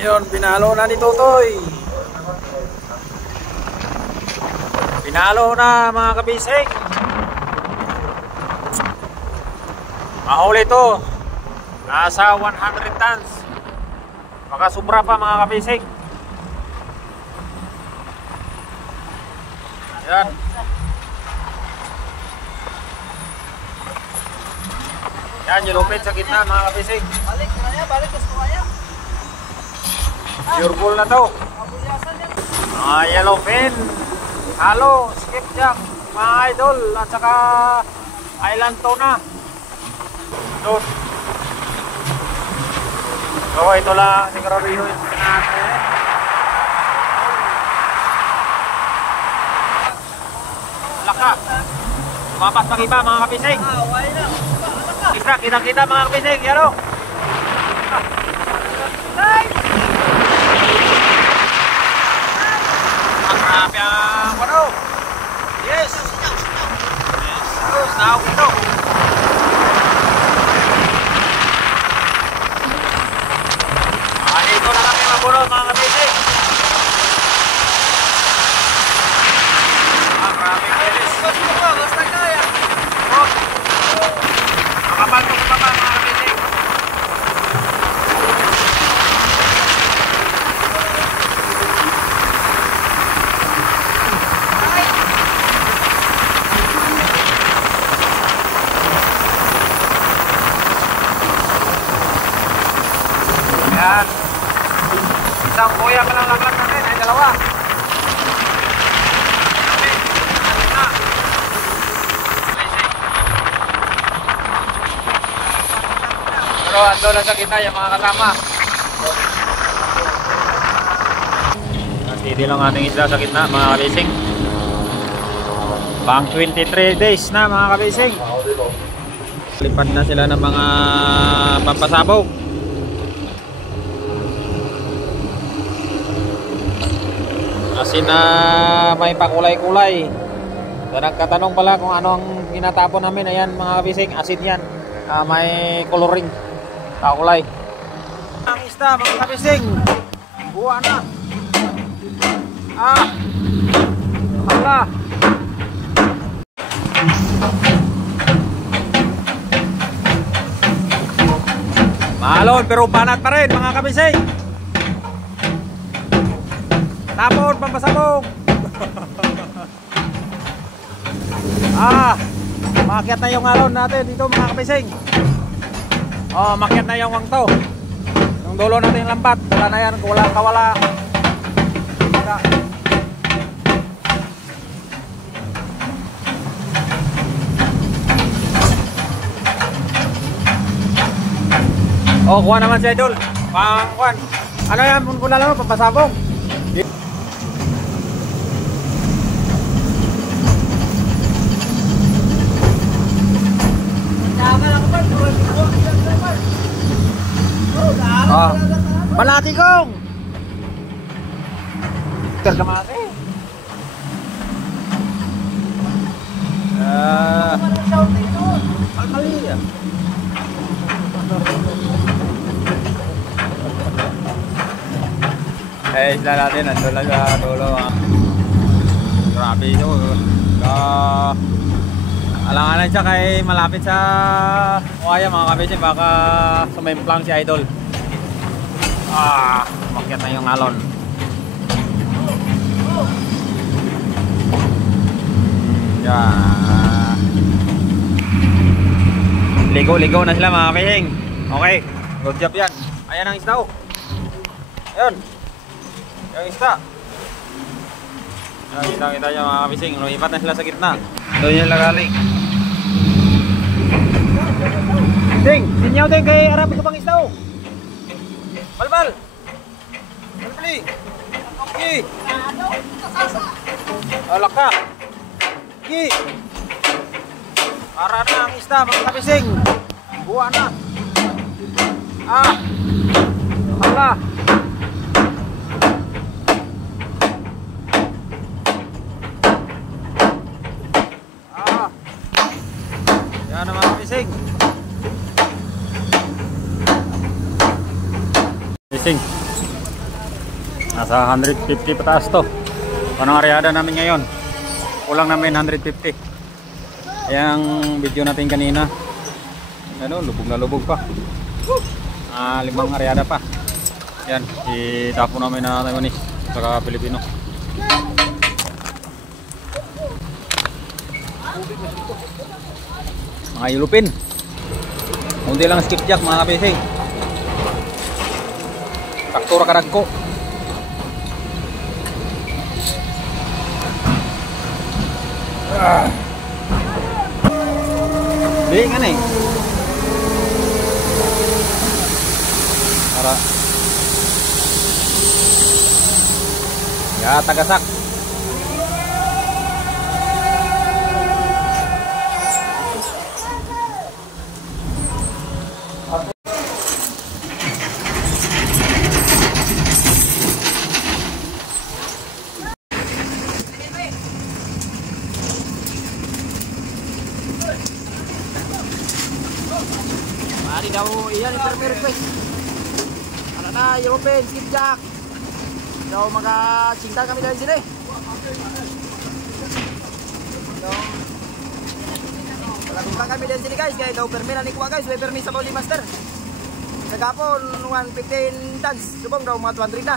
Ayun, pinalo na ni Totoy. Pinalo na mga kabisig. Mahuli to. Nasa 100 tons. Baka sobra pa mga kabisig. Ayan. Yan, yelowfin sa gitna mga kabisig. Balik na yan, balik gusto kaya. Pure gold na to. Mga yellowfin, halo, skipjack, mga idol, at saka island tuna. Doon. So ito lang sigurado natin. Laka. Tumapas pang iba mga kabisig. Isa, kita-kita mga kabisig. Yan o. Grabe ang ano. Yes. Yes. Terus naog ito. Ito na kami mabulot mga kabisig. Grabe kilis. Basta kaya. Makapal ko sa baba mga kabisig. Yan. Isang kuya pa lang laglag natin. Ay dalawa. Pero ando na sa kita yung mga kasama. Steady lang ating isla sa gitna mga kabising. Pang 23 days na mga kabising. Lipad na sila ng mga pampasabog. Kasi na may pakulay-kulay. So, nagkatanong pala kung ano ang ginatapon namin. Ayan mga kabising, asin yan. May coloring, pakulay. Ang isda mga kabising, buwa na. Hala. Malon pero banat pa rin mga kabising. Tapon, pampasabog. Makiat na yung alon natin dito mga kabising. Makiat na yung wangto. Yung dulo natin yung lambat. Wala na yan, wala kawala. Kuha naman si Idol. Kuhan. Ano yan? Kung lalo, pampasabog. Malati kong terkamati. Almali ya. Isla natin nandun lang sa dulo. Grabe ito. Alanganan siya kay malapit sa waya mga kabising. Baka sumemplang si Idol. Makiat na yung alon. Yan. Ligo-ligo na sila mga kabising. Okay, good job yan. Ayan ang isda. Ayun. Yung isda. Yung isda kita niya mga kabising. Lumipat na sila sa gitna. Doon yung lagaling. Ding, sinyaw din kay Arabi ko pang isda. Balbal. Balbali. Ki. Alak ka. Ki. Para na ang isda mga kabising. Buwa na. Hala. Yan na mga kabising. Kabising. Nasa 150 pataas to. Anong areada namin ngayon? Kulang namin 150. Yang video natin kanina. Ano, lubog na lubog pa. 5 areada pa. Yan, itapo namin na Taiwanese saka Pilipino. Mga ilupin. Hindi lang skipjack mga kabising. Traktura kadagko. Di kan eh. Para ya tagasak. Mari daw iyan yung premier request. Ano na, European, skipjack. Daw magka-cinta kami dahil sila eh. Malagukan kami dahil sila guys. Kaya daw permi na nikuha guys. May permi sa Bowling Master. Nagapon, 115 tons. Subong daw mga 200 na.